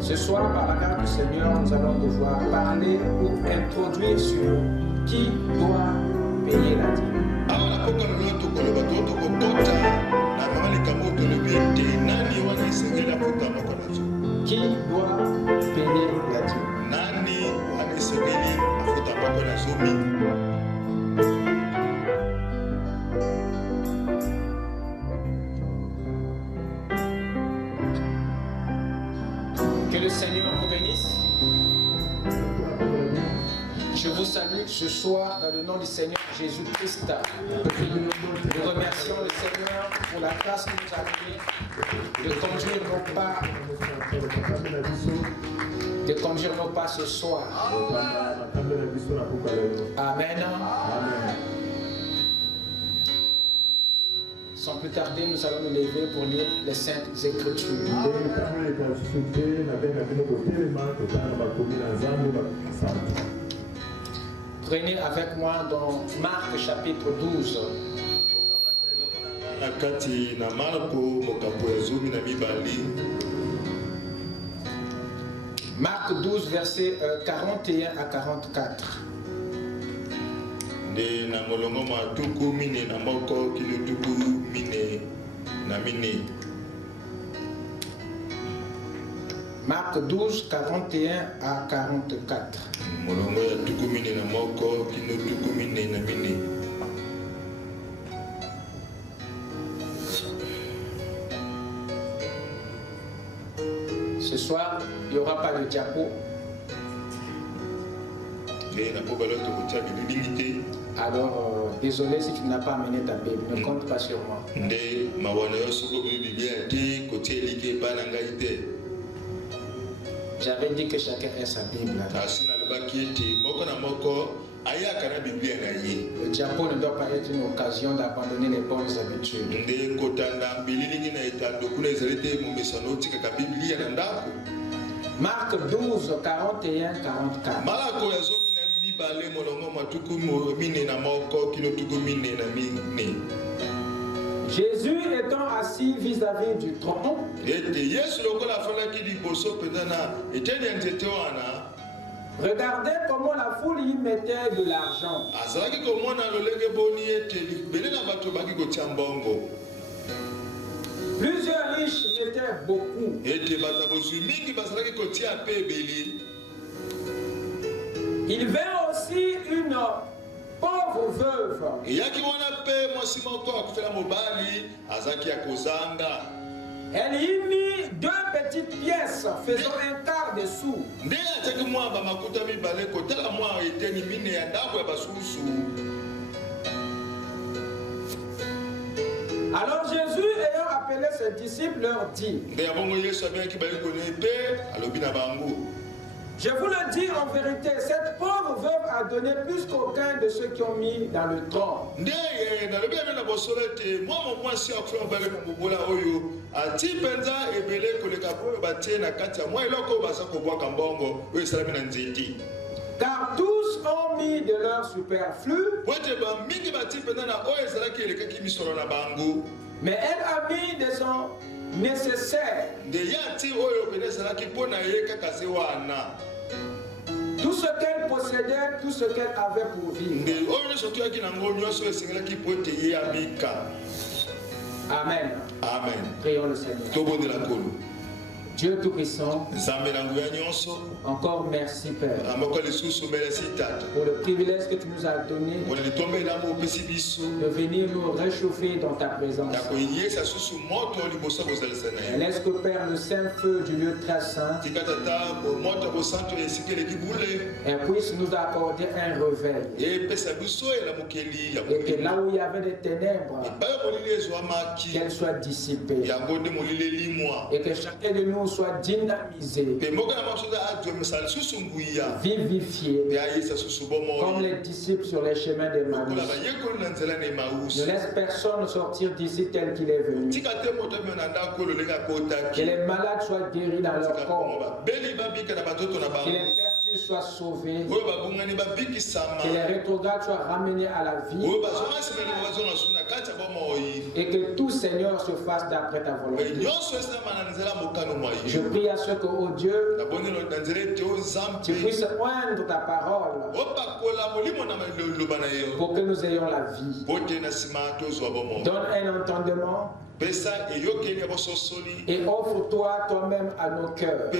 Ce soir, par la grâce du Seigneur, nous allons devoir parler ou introduire sur qui doit payer la dîme. Qui doit payer la dîme? Que le Seigneur vous bénisse. Je vous salue ce soir dans le nom du Seigneur Jésus-Christ. Nous remercions le Seigneur pour la grâce qu'il nous a donnée de conduire nos pas ce soir. Amen. Sans plus tarder, nous allons nous lever pour lire les Saintes Écritures. Prenez avec moi dans Marc chapitre 12. Marc 12, versets 41 à 44. Marc 12, 41 à 44. Ce soir, il n'y aura pas de diapo. Alors, désolé si tu n'as pas amené ta Bible, ne compte pas sur moi. J'avais dit que chacun ait sa Bible. Le diapo ne doit pas être une occasion d'abandonner les bonnes habitudes. Marc 12, 41, 44. Jésus étant assis vis-à-vis du trône, regardez comment la foule y mettait de l'argent. Plusieurs riches mettaient beaucoup. Il vint aussi une pauvre veuve. Elle y mit 2 petites pièces faisant un quart de sou. Alors Jésus, ayant appelé ses disciples, leur dit: je vous le dis en vérité, cette pauvre veuve a donné plus qu'aucun de ceux qui ont mis dans le tronc. Car tous ont mis de leur superflu, mais elle a mis de son nécessaire. Tout ce qu'elle possédait, tout ce qu'elle avait pour vivre. Amen. Amen. Prions le Seigneur. Dieu Tout-Puissant, encore merci Père pour le privilège que tu nous as donné de venir nous réchauffer dans ta présence. Et laisse que Père, le saint feu du lieu très saint puisse nous accorder un réveil. Et que là où il y avait des ténèbres, qu'elles soient dissipées. Et que chacun de nous soit dynamisé, vivifié, comme les disciples sur les chemins d'Emmaüs. Ne laisse personne sortir d'ici tel qu'il est venu. Que les malades soient guéris dans leur corps. Que les perdus soient sauvés. Que les rétrogrades soient ramenés à la vie. Et que tout Seigneur se fasse d'après ta volonté. Je prie à ce que, oh Dieu, tu puisses oindre ta parole pour que nous ayons la vie. Donne un entendement et offre-toi toi-même à nos cœurs.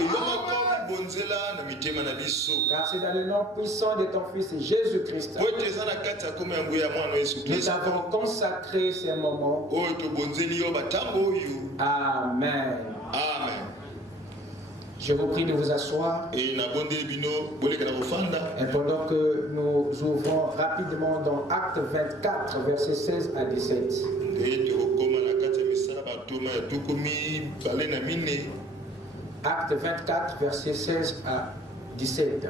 Car c'est dans le nom puissant de ton Fils Jésus-Christ nous avons consacré ces moments. Amen. Amen. Je vous prie de vous asseoir. Et pendant que nous ouvrons rapidement dans Acte 24, versets 16 à 17. Acte 24, versets 16 à 17.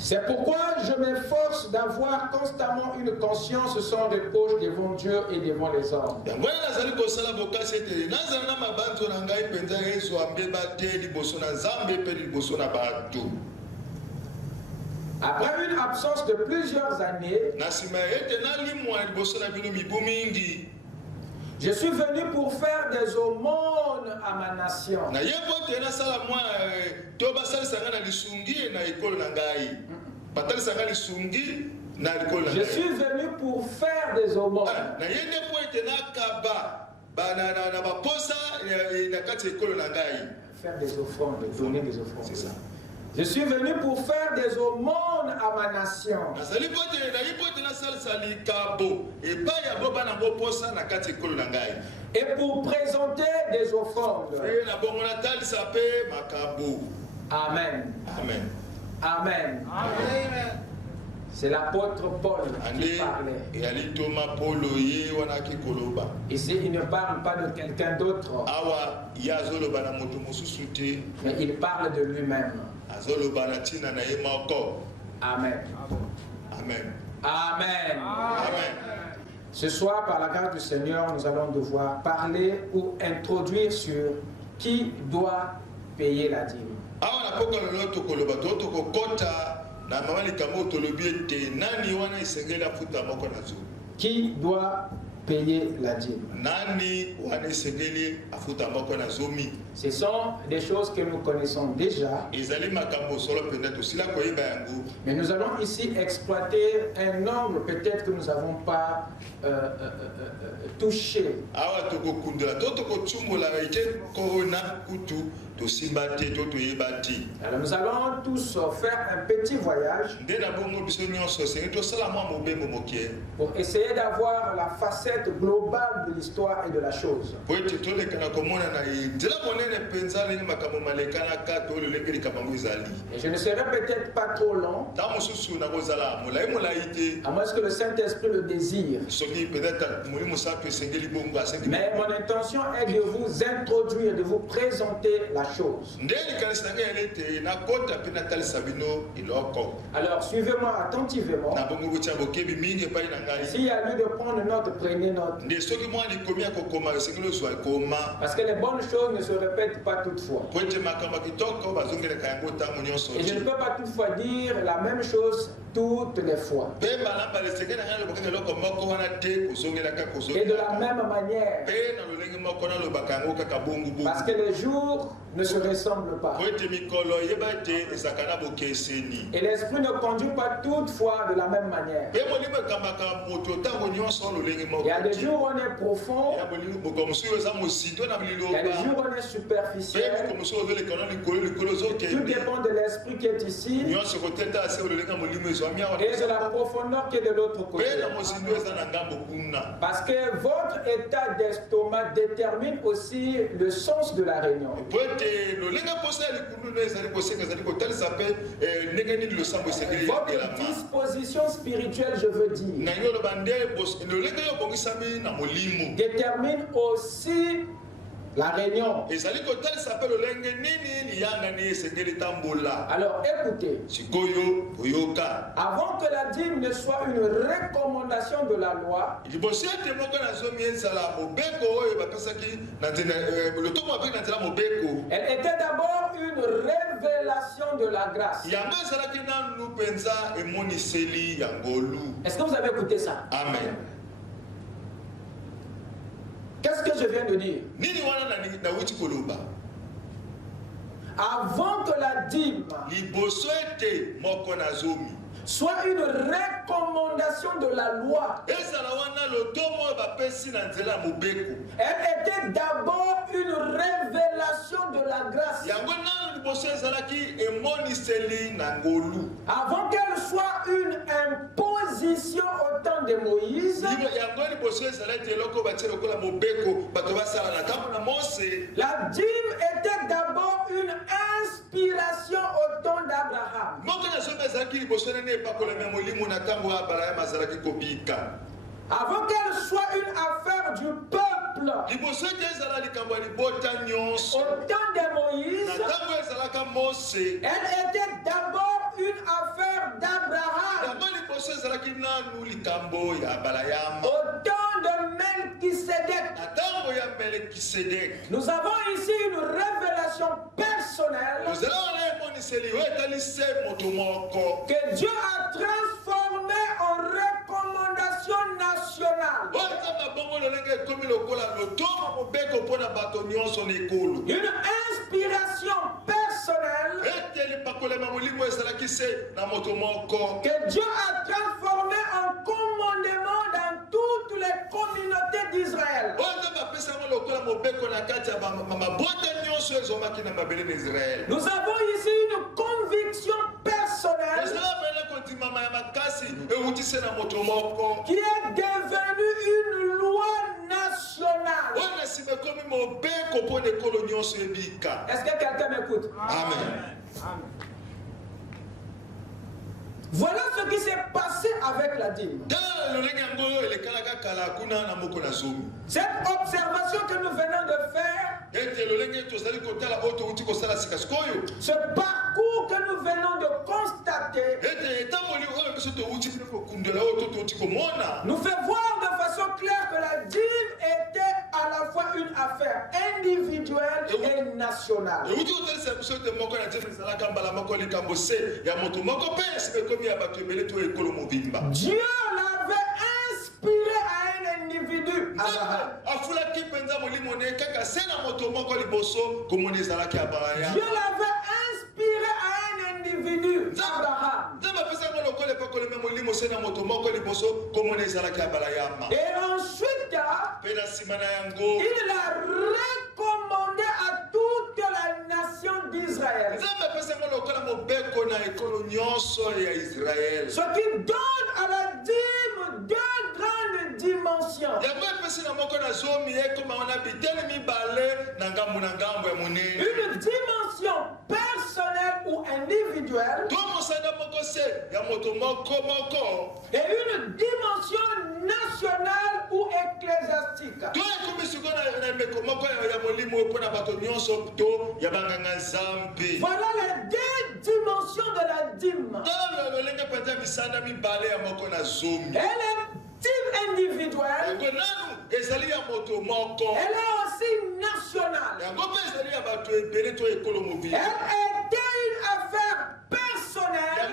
C'est pourquoi je m'efforce d'avoir constamment une conscience sans reproche devant Dieu et devant les hommes. Après une absence de plusieurs années, je suis venu pour faire des aumônes à ma nation. Je suis venu pour faire des aumônes. Faire des offrandes, donner des offrandes. C'est ça. Je suis venu pour faire des aumônes à ma nation. Et pour présenter des offrandes. Amen. Amen. Amen. Amen. C'est l'apôtre Paul qui parlait. Ici, il ne parle pas de quelqu'un d'autre. Mais il parle de lui-même. Amen. Amen. Amen. Ce soir, par la grâce du Seigneur, nous allons devoir parler ou introduire sur qui doit payer la dîme. Qui doit payer la dîme? Ce sont des choses que nous connaissons déjà. Mais nous allons ici exploiter un angle peut-être que nous n'avons pas touché. Alors nous allons tous faire un petit voyage pour essayer d'avoir la facette globale de l'histoire et de la chose. Et je ne serai peut-être pas trop long, à moins que le Saint-Esprit le désire. Mais mon intention est de vous introduire, de vous présenter la chose. Alors suivez-moi attentivement. S'il y a lieu de prendre note, prenez note. Parce que les bonnes choses ne se répètent pas toutefois. Et je ne peux pas toutefois dire la même chose toutes les fois. Et de la même manière. Parce que les jours ne se ressemblent pas. Et l'esprit ne conduit pas toutefois de la même manière. Il y a des jours où on est profond. Il y a des jours où on est superficiel. Tout dépend de l'esprit qui est ici. de la profondeur qui est de l'autre côté. Parce que votre état d'estomac détermine aussi le sens de la réunion. Votre disposition spirituelle, je veux dire, détermine aussi la réunion. Alors écoutez, avant que la dîme ne soit une recommandation de la loi, elle était d'abord une révélation de la grâce. Est-ce que vous avez écouté ça? Amen. Qu'est-ce que je viens de dire? Avant que la dîme soit une recommandation de la loi, elle était d'abord une révélation de la grâce. Avant qu'elle soit une imposition au temps de Moïse, la dîme était d'abord une inspiration au temps d'Abraham. Avant qu'elle soit une affaire du peuple, au temps de Moïse, elle était d'abord une affaire d'Abraham. Au temps de Melchisédek, nous avons ici une révélation personnelle que Dieu a transformée en recommandation nationale. Une inspiration personnelle que Dieu a transformée en commandement dans toutes les communautés d'Israël. Nous avons ici une conviction personnelle qui est devenue une loi nationale. Est-ce que quelqu'un m'écoute? Amen. Voilà ce qui s'est passé avec la dîme. Cette observation que nous venons de faire, ce parcours que nous venons de constater, nous fait voir de façon claire que la dîme était à la fois une affaire individuelle et nationale. Dieu l'avait inspiré à un individu, Abraham. Dieu l'avait inspiré à un individu, Abraham. Et ensuite, il l'a recommandé à toute la nation d'Israël. Ce qui donne à la dîme deux grandes dimensions. Une dimension personnelle ou individuelle et une dimension nationale ou ecclésiastique. Voilà les deux dimensions de la dîme. Elle est dîme individuelle. Elle est aussi nationale. Elle était une affaire personnelle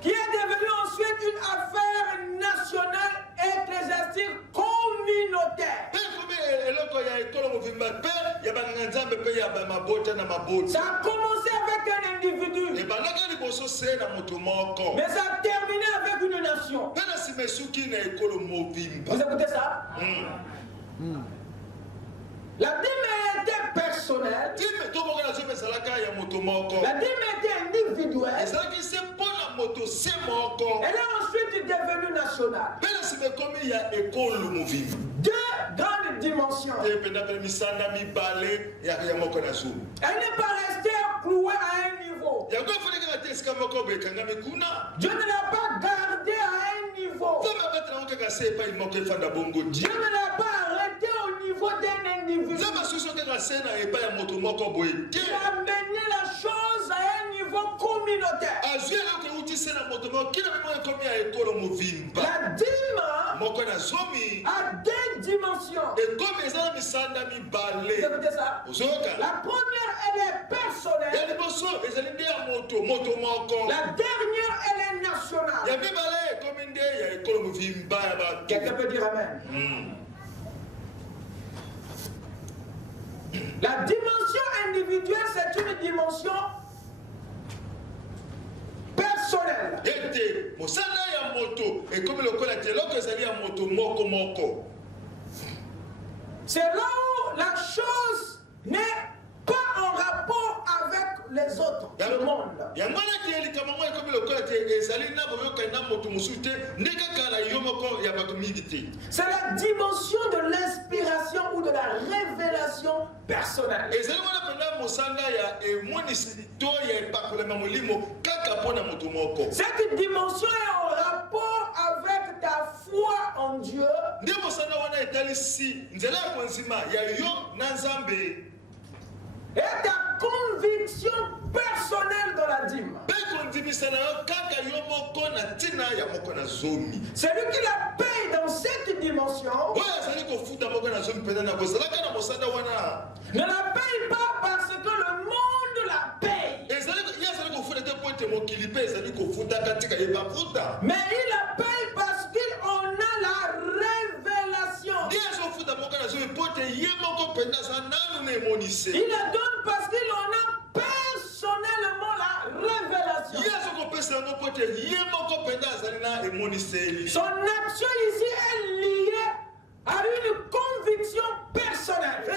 qui est devenue ensuite une affaire nationale ecclésiastique communautaire. Ça a commencé avec un individu, mais ça a terminé avec une nation. Vous écoutez ça? La dîme était personnelle. personnelle. La dîme était individuelle. Elle est ensuite devenue nationale. Deux grandes dimensions. Elle n'est pas restée clouée à un niveau. Dieu ne l'a pas gardée à un niveau. Dieu ne l'a pas arrêtée au niveau d'un individu. Il a mené la chose à un niveau communautaire. La dîme a deux dimensions. Écoutez ça. La première, elle est personnelle. La dernière, elle est nationale. Quelqu'un peut dire amen. La dimension individuelle, c'est une dimension personnelle. C'est là où la chose n'est pas en rapport avec les autres, le monde. C'est la dimension de l'inspiration ou de la révélation personnelle. Cette dimension est en rapport avec ta foi en Dieu. Et ta conviction personnelle dans la dîme. Celui qui la paye dans cette dimension ne la paye pas parce que le monde la paye. Mais il la paye parce qu'il en a la révélation. Il la donne parce qu'il en a personnellement la révélation. Son action ici est liée à une conviction personnelle. Et à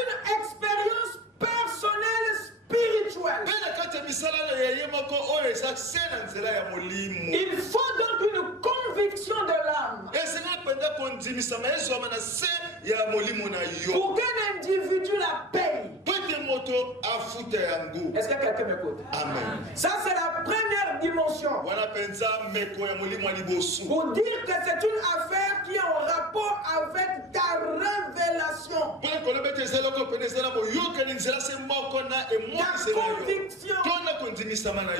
une expérience personnelle spirituelle. Il faut donc une conviction de l'âme pour qu'un individu la paye. Est-ce que quelqu'un m'écoute? Amen. Ça, c'est la première dimension. Pour dire que c'est une affaire qui est en rapport avec ta révélation. Ta conviction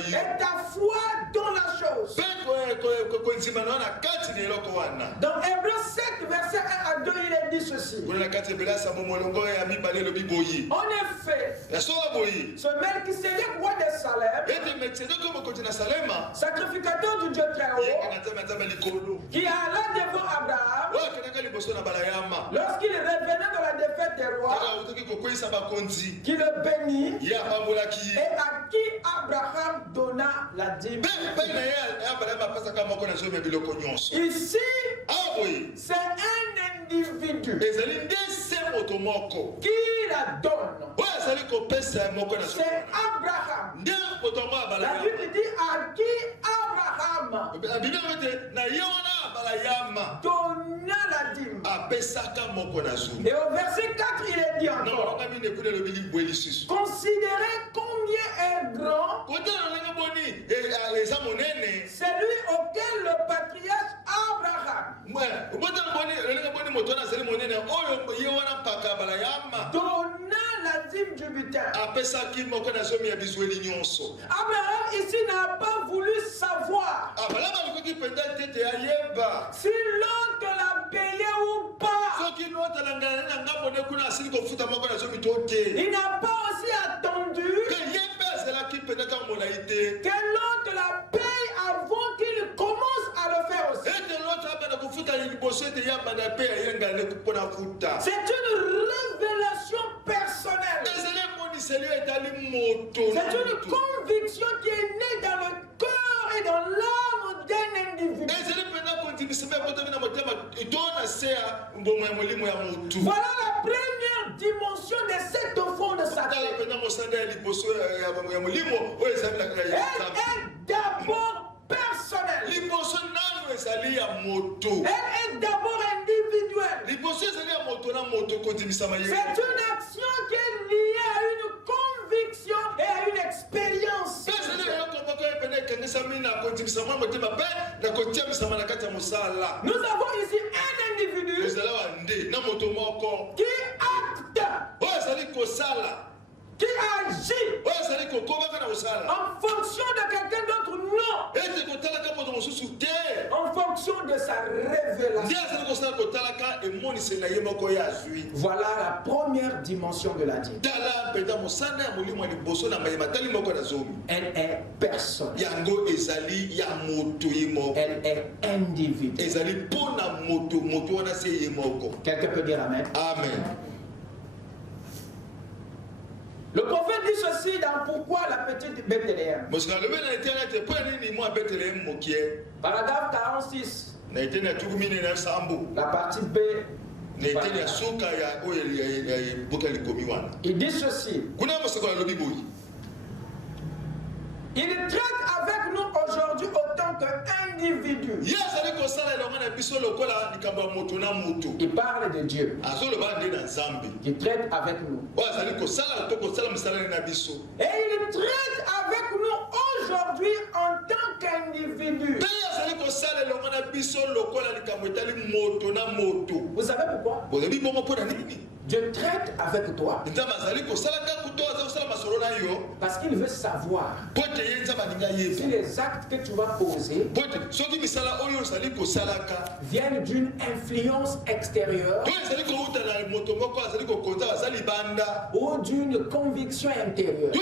et ta foi dans la chose. Dans Hébreux 7, verset 1 à 2, il est dit ceci. En effet, ce Melchisédek, roi de Salem, sacrificateur du Dieu très haut, qui alla devant Abraham, lorsqu'il revenait de la défaite des rois, qui le bénit, et à qui Abraham donna la dîme. Ici, c'est un individu qui la donne. C'est Abraham. La Bible dit à qui Abraham donna la dîme. Et au verset 4, il est dit encore: considérez combien est grand celui auquel le patriarche Abraham donna la dîme du butin. Abraham ici n'a pas voulu savoir si l'autre l'a payé ou pas. Il n'a pas aussi attendu que l'autre la paye avant qu'il commence à le faire aussi. C'est une révélation personnelle. C'est une conviction qui est née dans le cœur et dans l'âme d'un individu. Voilà la première dimension de cette offrande sacrée. Elle est d'abord personnelle. Elle est d'abord individuelle. C'est une action qui est liée à une conviction et à une expérience. Nous avons ici un individu qui acte, qui agit en fonction de quelqu'un d'autre, non, en fonction de sa révélation. Voilà la première dimension de la dîme. Elle est personnelle. Elle est individuelle. Quelqu'un peut dire amen. Amen. Le prophète dit ceci dans Pourquoi la petite Bethléem. Paragraphe 46. La partie B. Il dit ceci. Il traite avec nous aujourd'hui autant qu'individu. Il parle de Dieu. Il traite avec nous. Et il traite avec nous aujourd'hui en tant qu'individu. Vous savez pourquoi? Dieu traite avec toi parce qu'il veut savoir si les actes que tu vas poser viennent d'une influence extérieure ou d'une conviction intérieure.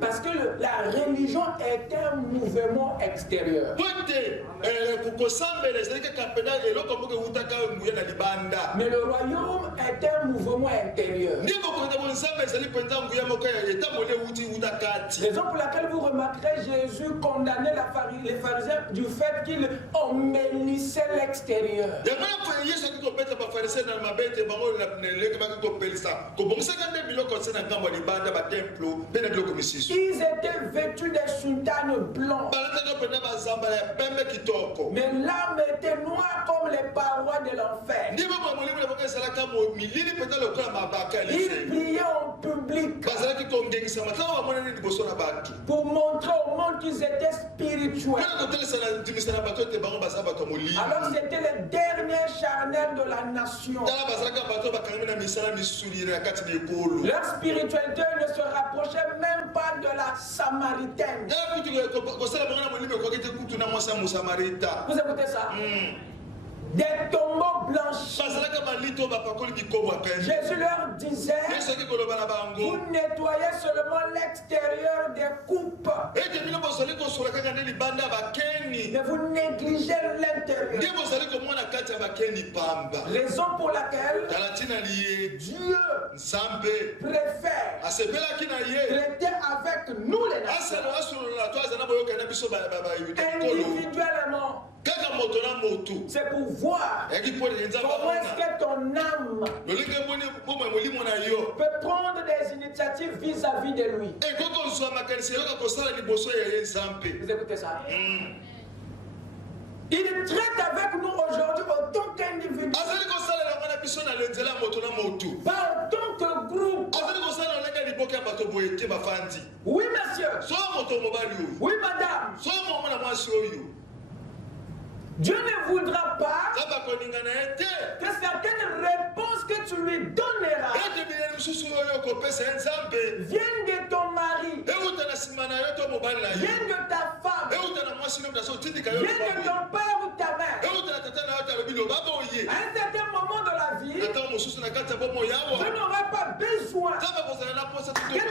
Parce que la religion est un mouvement extérieur. Mais le royaume est un mouvement intérieur. Raison pour laquelle vous remarquerez Jésus condamner les pharisiens du fait qu'ils embellissaient l'extérieur. Ils étaient vêtus des soutanes blancs. Mais l'âme était noire comme les parois de l'enfer. Ils priaient en public pour montrer au monde qu'ils étaient spirituels. Alors c'était les derniers charnels de la nation. Leur spiritualité ne se rapprochait même pas de la Samaritaine. Vous écoutez ça? Des tombeaux blanchis. Jésus leur disait, vous nettoyez seulement l'extérieur des coupes, mais vous négligez l'intérieur. Raison pour laquelle Dieu préfère traiter avec nous les nations individuellement. C'est pour voir comment est-ce que ton âme peut prendre des initiatives vis-à-vis de lui. Vous écoutez ça? Il traite avec nous aujourd'hui autant qu'individu, pas autant que groupe. Oui monsieur, oui madame. Dieu ne voudra pas que certaines réponses que tu lui donneras viennent de ton mari, viennent de ta femme, viennent de ton père ou ta mère. À un certain moment de la vie, je n'aurai pas besoin que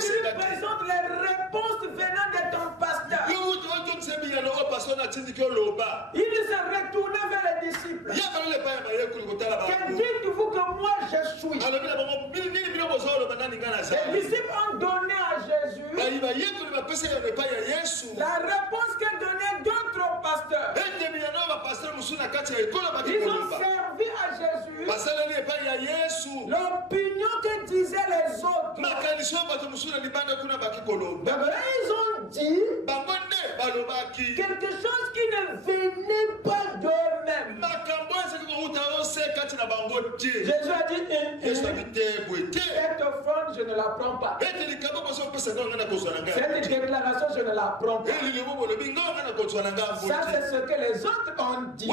tu lui présentes les réponses venant de ton pasteur. Il se retourna vers les disciples. Que dites-vous que moi je suis? Les disciples ont donné à Jésus la réponse que donnaient d'autres pasteurs. Ils ont servi à Jésus l'opinion que disaient les autres. Ils ont dit quelque chose qui ne venait pas d'eux-mêmes. Jésus a dit, cette offrande, je ne la prends pas. Cette déclaration, je ne la prends pas. Ça, c'est ce que les autres ont dit.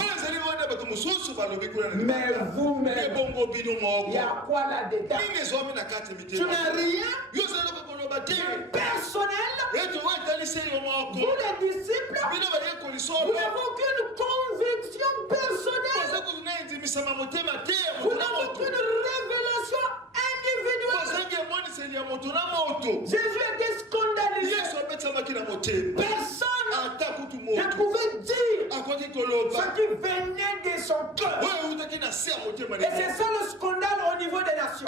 Mais vous-même, il y a quoi là-dedans? Tu n'as rien de personnel. Vous, les disciples, vous n'avez aucune conviction personnelle. Vous n'avez aucune révélation individuelle. Jésus était scandalisé. Personne ne pouvait dire ce qui venait de son cœur. Et c'est ça le scandale au niveau des nations.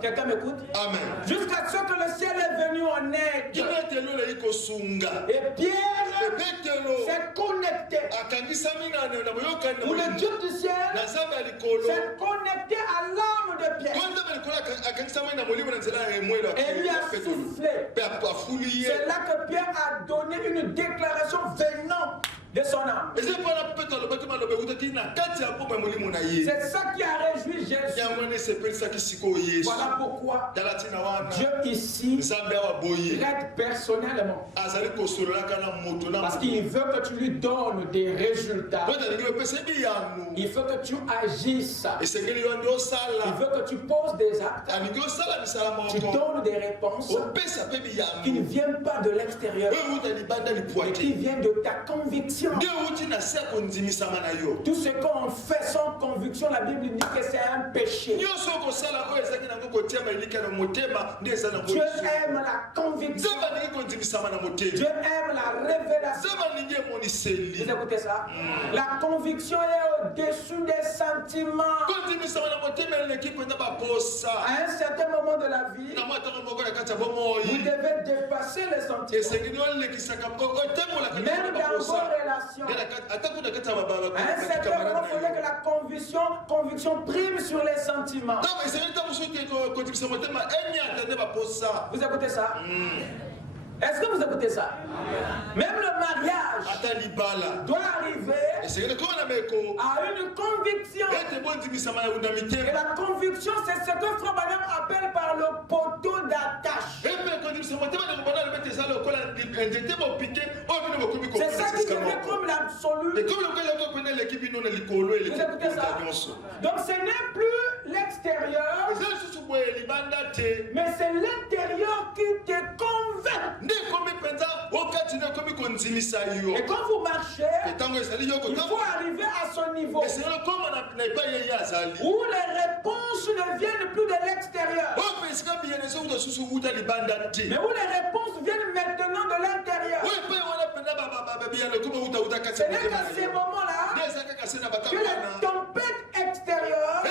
Quelqu'un m'écoute? Amen. Jusqu'à ce que le ciel est venu en aide. Et Pierre s'est connecté. Ou le Dieu du ciel s'est connecté à l'âme de Pierre. Et lui a soufflé. C'est là que Pierre a donné une déclaration venant de son âme. C'est ça qui a réjoui Jésus. Voilà pourquoi Dieu ici l'aide personnellement. Parce qu'il veut que tu lui donnes des résultats. Il veut que tu agisses. Il veut que tu poses des actes. Tu donnes des réponses qui ne viennent pas de l'extérieur, mais qui viennent de ta conviction. Tout ce qu'on fait sans conviction, la Bible dit que c'est un péché. Dieu aime la conviction. Dieu aime la révélation. Vous écoutez ça? La conviction est au-dessus des sentiments. À un certain moment de la vie, vous devez dépasser les sentiments. Même dans vos relations, à un certain moment, il faut que la conviction prime sur les sentiments. Vous écoutez ça? Est-ce que vous écoutez ça? Même le mariage doit arriver à une conviction. Et la conviction, c'est ce que Frère Branham appelle par le poteau d'attache. C'est ça qui devient comme l'absolu. Vous écoutez ça? Donc ce n'est plus l'extérieur, mais c'est l'intérieur qui te convainc. Et quand vous marchez, il faut arriver à ce niveau où les réponses ne viennent plus de l'extérieur, mais où les réponses viennent maintenant de l'intérieur. Ce n'est qu'à ces moments-là que les tempêtes extérieures, que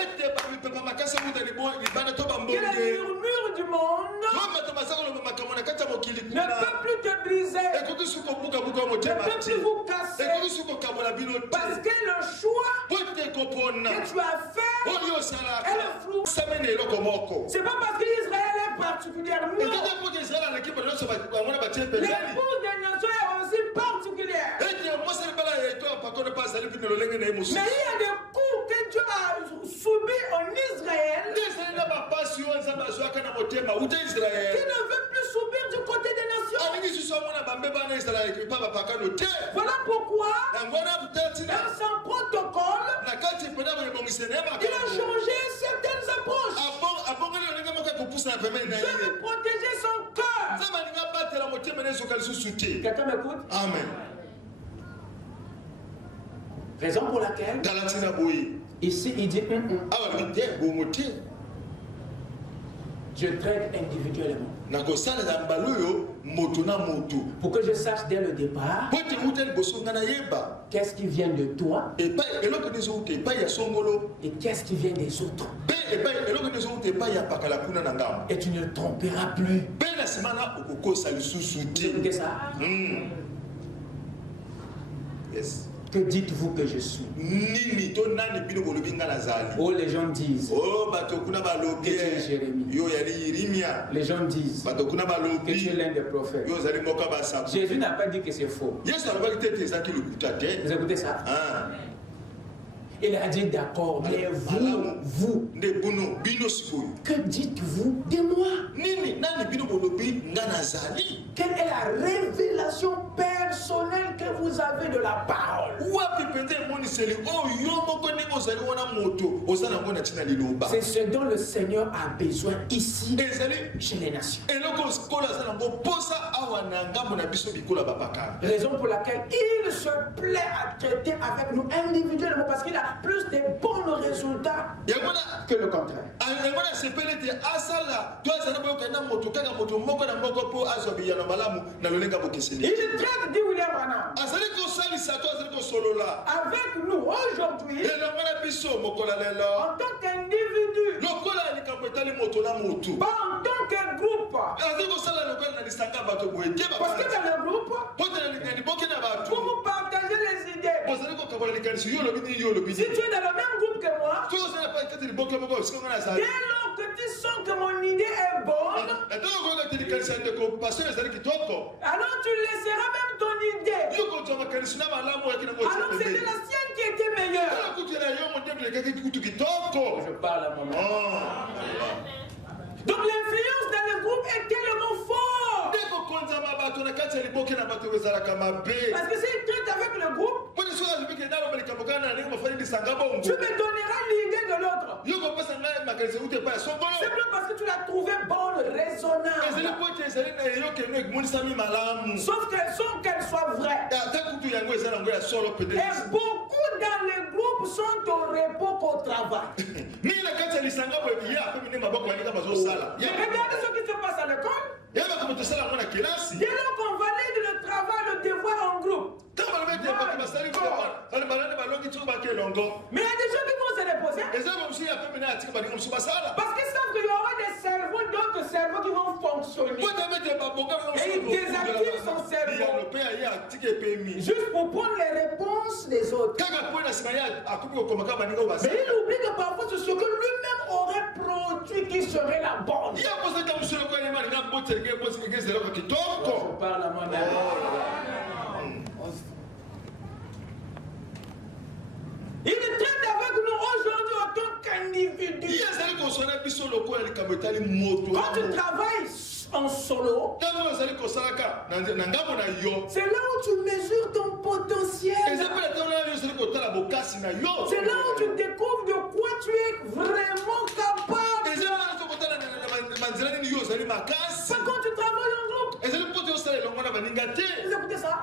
les murmures du monde ne peuvent plus te briser, ne peuvent plus vous casser, parce que le choix que tu as fait est le flou. C'est pas parce qu'Israël est particulière, non. L'épouse des nations est aussi particulière. Mais il y a des coups que Dieu a subis en Israël qui ne veut plus subir du côté des nations. Voilà pourquoi dans son protocole, il a changé certaines approches. Je veux protéger son cœur. Quelqu'un m'écoute? Amen. Raison pour laquelle ici il dit je traite individuellement. Pour que je sache dès le départ qu'est-ce qui vient de toi et qu'est-ce qui vient des autres. Et tu ne le tromperas plus. Vous écoutez ça? Yes. Que dites-vous que je suis? Oh, les gens disent que tu es Jérémie. Les gens disent que tu es l'un des prophètes. Jésus n'a pas dit que c'est faux. Vous écoutez ça? Il a dit d'accord, mais vous, que dites-vous de moi? Quelle est la révélation personnelle que vous avez de la parole? C'est ce dont le Seigneur a besoin ici chez les nations. Raison pour laquelle il se plaît à traiter avec nous individuellement, parce qu'il a plus de bons résultats que le contraire. Il traite, dit William Branham, avec nous aujourd'hui en tant qu'individu, pas en tant que groupe. Parce que dans le groupe, pour vous partager les idées, si tu es dans le même groupe que moi, dès lors que tu sens que mon idée est bonne, alors tu laisseras même ton idée. Alors c'était la sienne qui était meilleure. Je parle à mon âme. Donc l'influence dans le groupe est tellement forte. Parce que s'il traite avec le groupe, tu me donneras l'idée de l'autre. Simplement parce que tu l'as trouvé bonne, raisonnable. Sauf qu'elle soit vraie. Et beaucoup dans les groupes sont au repos qu'au travail. Regardez ce qui se passe à l'école. Dès lors qu'on valide le travail, le devoir en groupe. Mais il y a des gens qui vont se reposer. Parce qu'ils savent qu'il y aura des cerveaux, d'autres cerveaux qui vont fonctionner. Et il désactive son cerveau juste pour prendre les réponses des autres. Mais il oublie que parfois c'est ce que lui-même aurait produit qui serait la bonne. Je parle à moi-même. Il traite avec nous aujourd'hui en tant qu'individu. Quand tu travailles en solo, c'est là où tu mesures ton potentiel. C'est là où tu découvres de quoi tu es vraiment capable. Par contre, tu travailles en groupe. Vous écoutez ça?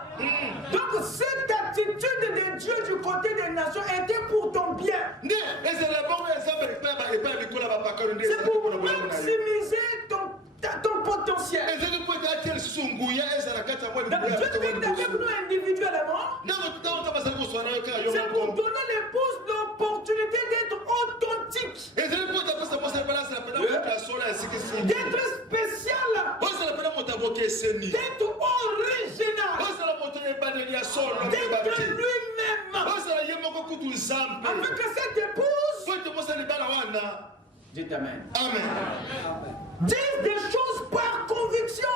Donc cette attitude de Dieu du côté des nations était pour ton bien. C'est pour maximiser ton potentiel. Donc Dieu traite avec nous individuellement. C'est pour donner les pouces d'opportunité d'être authentique. D'être spécial. D'être original. D'être lui-même. Avec cette épouse. Dites Amen. Amen. Dites des choses par conviction.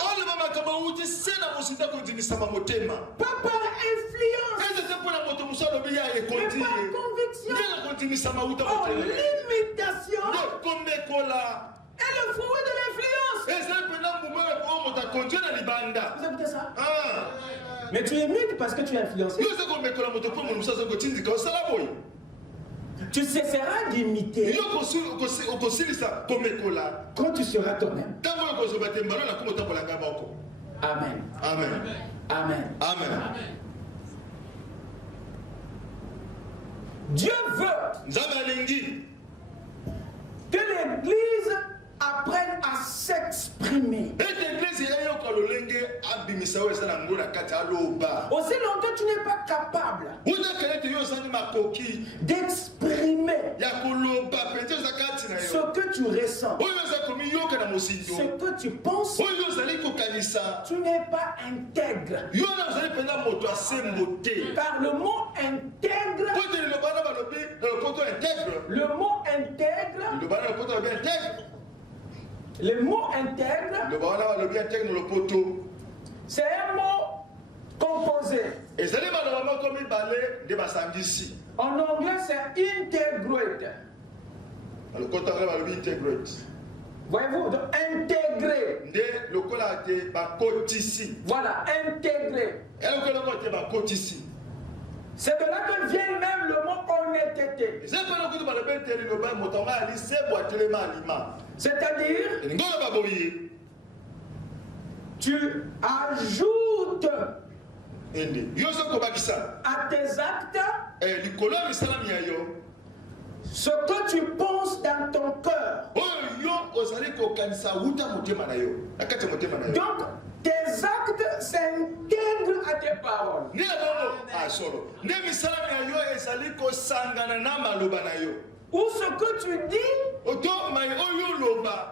Pas par influence. Mais par conviction. En limitation. Et le fruit de l'influence. Vous écoutez ça? Mais tu imites parce que tu es influencé. Tu cesseras d'imiter quand tu seras toi-même. Amen. Amen. Amen. Amen. Dieu veut que l'Église apprenne à s'exprimer. Aussi longtemps tu n'es pas capable d'exprimer ce que tu ressens, ce que tu penses, tu n'es pas intègre. Car le mot intègre, le mot intègre, c'est un mot composé. En anglais, c'est integrate. Voyez-vous, donc intégrer. Voilà, intégrer. C'est de là que vient même le mot honnêteté. C'est-à-dire, tu ajoutes à tes actes ce que tu penses dans ton cœur. Donc, tes actes s'intègrent à tes paroles. Ou ce que tu dis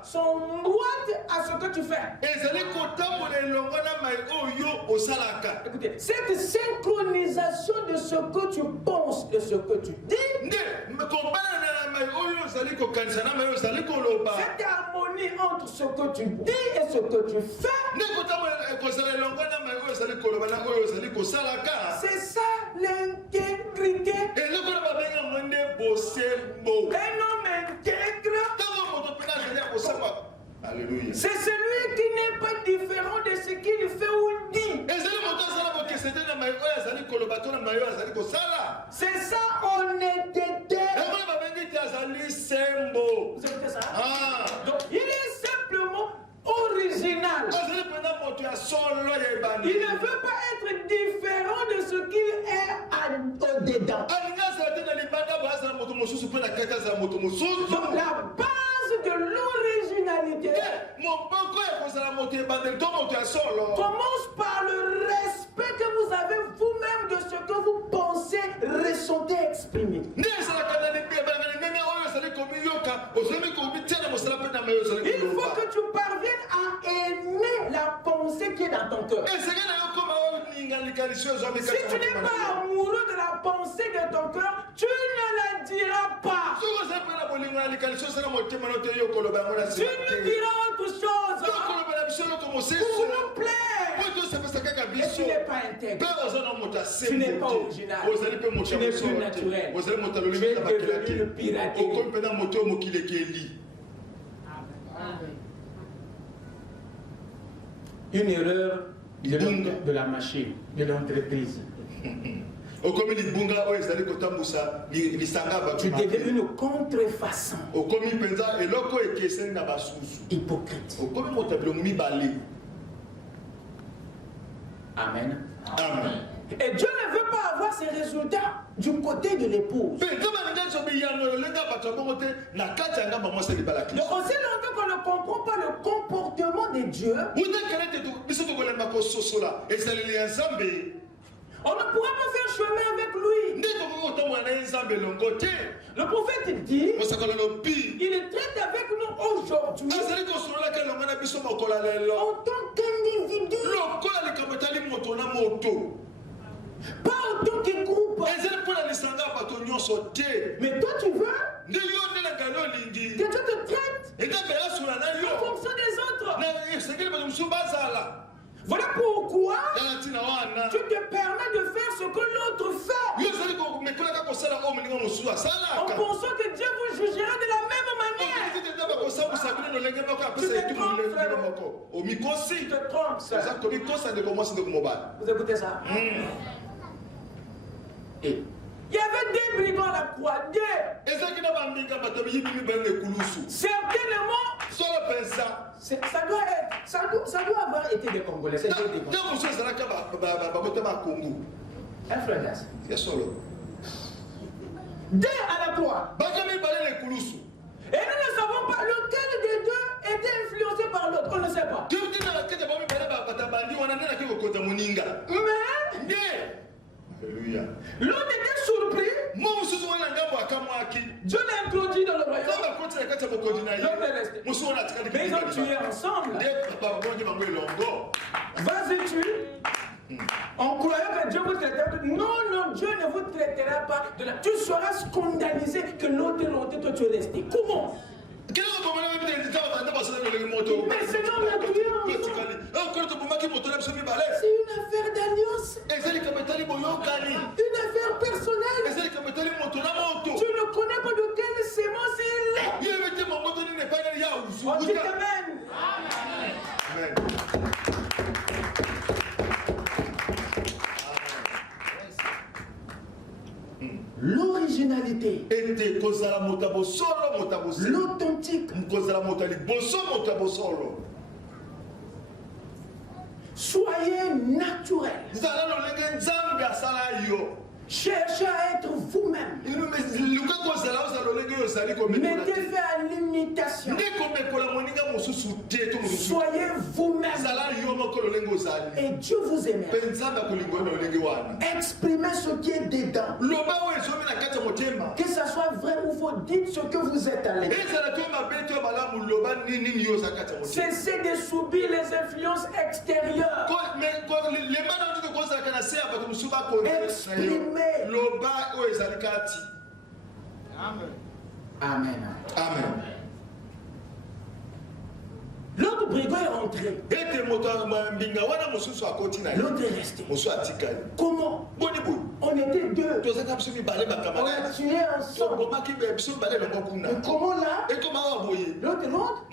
s'emboîte à ce que tu fais. Écoutez, cette synchronisation de ce que tu penses et ce que tu dis, cette harmonie entre ce que tu dis et ce que tu fais, c'est ça l'intégrité. Un homme intègre, c'est celui qui n'est pas différent de ce qu'il fait ou dit. C'est ça honnêteté. Vous écoutez ça? Donc il est simplement original. Il ne veut pas être différent de ce qu'il est au-dedans. Donc la base de l'originalité commence par le respect que vous avez vous-même de ce que vous pensez, ressentez, exprimez. Il faut que tu parviennes à aimer la pensée qui est dans ton cœur. Si tu n'es pas amoureux de la pensée de ton cœur, tu ne la diras pas. Tu ne diras autre chose pour nous plaire. Et tu n'es pas intègre. Tu n'es pas original. Tu n'es plus naturel. Tu es devenu le piraterie. Une erreur de la machine, de l'entreprise. Tu deviens une contrefaçon. Hypocrite. Amen. Amen. Et Dieu ne veut pas avoir ces résultats du côté de l'épouse. Donc aussi longtemps qu'on ne comprend pas le comportement de Dieu, on ne pourra pas faire chemin avec lui. Le prophète dit, il traite avec nous aujourd'hui en tant qu'individu, pas en tant que groupe. Mais toi tu veux que Dieu te traite en fonction des autres. Voilà pourquoi tu te permets de faire ce que l'autre fait en pensant que Dieu vous jugera de la même manière. Tu te trompes, vous écoutez ça? Et il y avait des brigands à la croix, certainement, ça doit avoir été des Congolais. C'est des Deux à la croix. Et nous ne savons pas lequel des deux était influencé par l'autre. On ne sait pas. Alléluia. L'homme était surpris. Dieu l'a introduit dans le royaume. L'autre est resté. Mais ils ont tué ensemble. Vas-y, tue. En croyant que Dieu vous traitera. Non, non, Dieu ne vous traitera pas de la. Tu seras scandalisé que l'autre est monté, toi tu es resté. Comment? Mais Seigneur, on a tué ensemble. C'est une affaire d'alliance. Une affaire personnelle. Tu ne connais pas de quelle sémence il est. On dit Amen. Amen. L'originalité, l'authentique, soyez naturel. Cherchez à être vous-même. Mettez fin à l'imitation. Soyez vous-même. Et Dieu vous aime. Exprimez ce qui est dedans. Que ce soit vrai ou faux, dites ce que vous êtes à l'intérieur. Cessez de subir les influences extérieures. Exprimez. Amen. Amen. Amen. L'autre brigand est rentré. L'autre est resté. Comment? On était deux. On a tué ensemble. Comment là? L'autre rentre.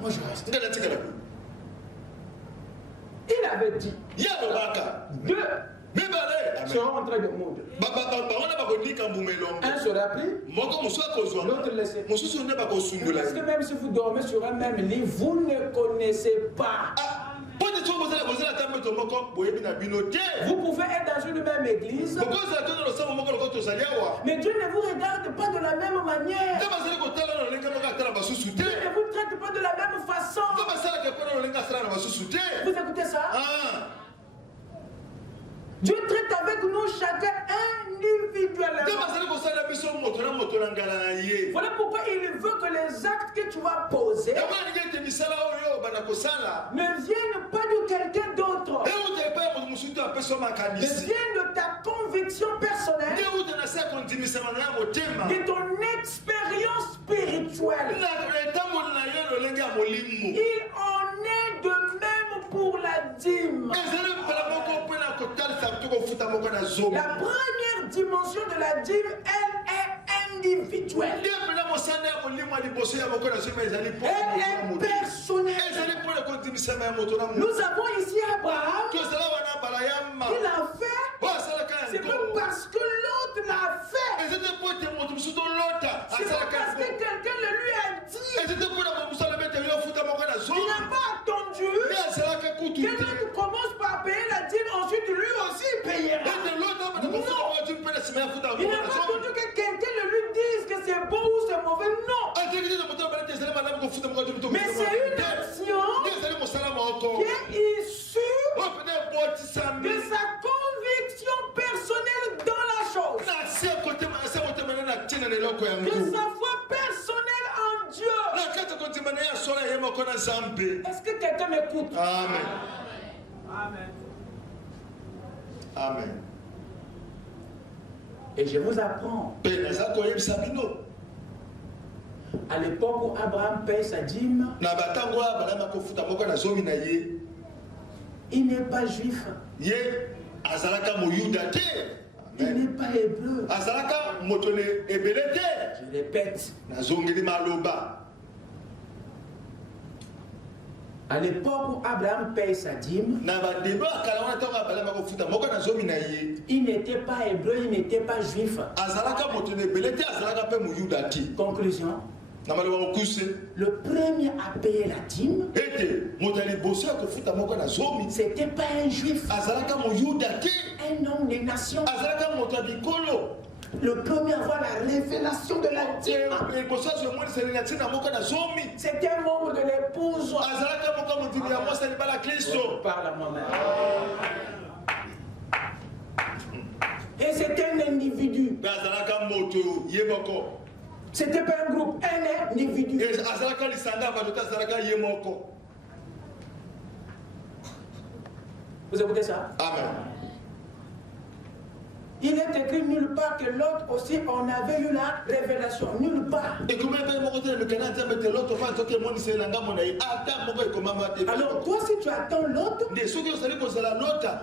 Moi je reste. Il avait dit deux seront en train de moudre. Un sera pris, l'autre laissé. Parce que même si vous dormez sur un même lit, vous ne connaissez pas. Vous pouvez être dans une même église, mais Dieu ne vous regarde pas de la même manière. Dieu ne vous traite pas de la même façon. Vous écoutez ça? Dieu traite avec nous chacun individuellement. Voilà pourquoi il veut que les actes que tu vas poser ne viennent pas de quelqu'un d'autre, mais viennent de ta conviction personnelle, de ton expérience spirituelle. Il en est de même pour la dîme. La première dimension de la dîme, elle est individuelle. Elle est personnelle. Nous avons ici Abraham. Il a fait. C'est pas parce que l'autre l'a fait. C'est pas parce que quelqu'un le lui a dit. Il n'a pas attendu que l'autre commence par payer la dîme, ensuite lui aussi payera. Non. Il n'a pas attendu que quelqu'un le lui dise que c'est bon ou c'est mauvais. Non. Mais c'est une action qui est issue de sa conviction personnelle dans la chose. De sa foi personnelle en Dieu. Est-ce que quelqu'un m'écoute? Amen. Amen. Amen. Et je vous apprends. À l'époque où Abraham paye sa dîme, il n'est pas juif. Il n'est pas hébreu. Je répète. À l'époque où Abraham paye sa dîme, il n'était pas hébreu, il n'était pas juif. Conclusion. Le premier à payer la dîme, c'était pas un juif, un homme des nations. Le premier à avoir la révélation de l'intime. C'était un membre de l'épouse. Parle à moi-même. Et c'était un individu. C'était pas un groupe, un individu. Vous écoutez ça? Amen. Il est écrit nulle part que l'autre aussi en avait eu la révélation. Nulle part. Alors toi si tu attends l'autre,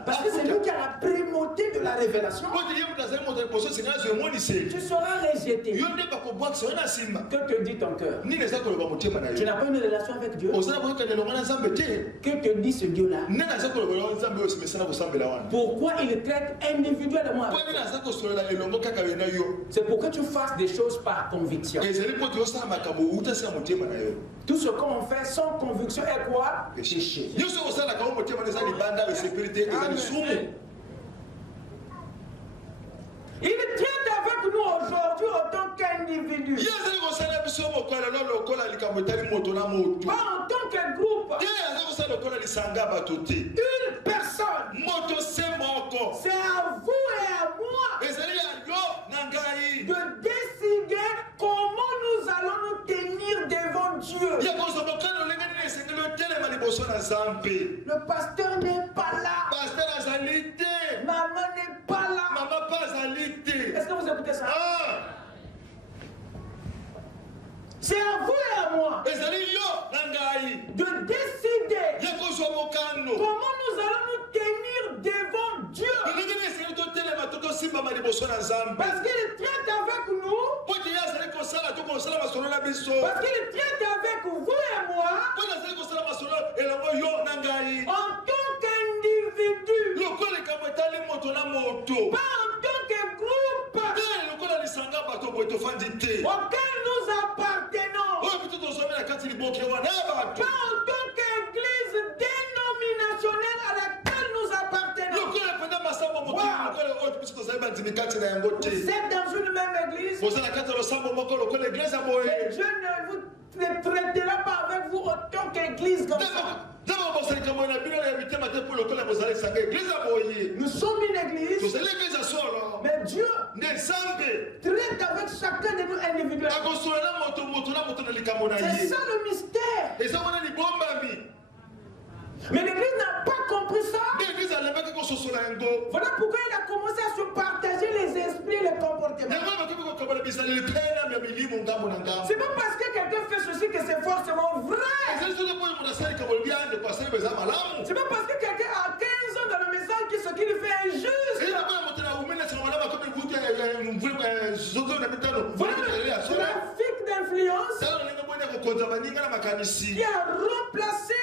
parce que c'est lui qui a la primauté de la révélation, tu seras rejeté. Que te dit ton cœur? Tu n'as pas une relation avec Dieu? Que te dit ce Dieu-là? Pourquoi il traite individuellement avec toi? C'est pour que tu fasses des choses par conviction. Tout ce qu'on fait sans conviction est quoi? Péché. Il traite avec nous aujourd'hui en tant qu'individu. Pas en tant que groupe. Une personne. C'est à vous et à moi de décider comment nous allons nous tenir devant Dieu. Le pasteur n'est pas là. Maman n'est pas là. Est-ce que vous écoutez ça? C'est à vous et à moi de décider comment nous allons nous tenir devant Dieu. Parce qu'il traite avec nous. Parce qu'il traite avec vous et moi en tant qu'individu. Pas en tant que groupe auquel nous appartenons. Pas en tant qu'église dénominationnelle à laquelle nous appartenons. Wow. Vous êtes dans une même église. Et Dieu ne traitera pas avec vous autant qu'église comme ça. Nous sommes une église, mais Dieu traite avec chacun de nous individuellement. C'est ça le mystère. Mais l'église n'a pas compris ça. Voilà pourquoi il a commencé à se partager les esprits et les comportements. C'est pas parce que quelqu'un fait ceci que c'est forcément vrai. C'est pas parce que quelqu'un a 15 ans dans le message que ce qu'il fait est injuste. Voilà le trafic d'influence qui a remplacé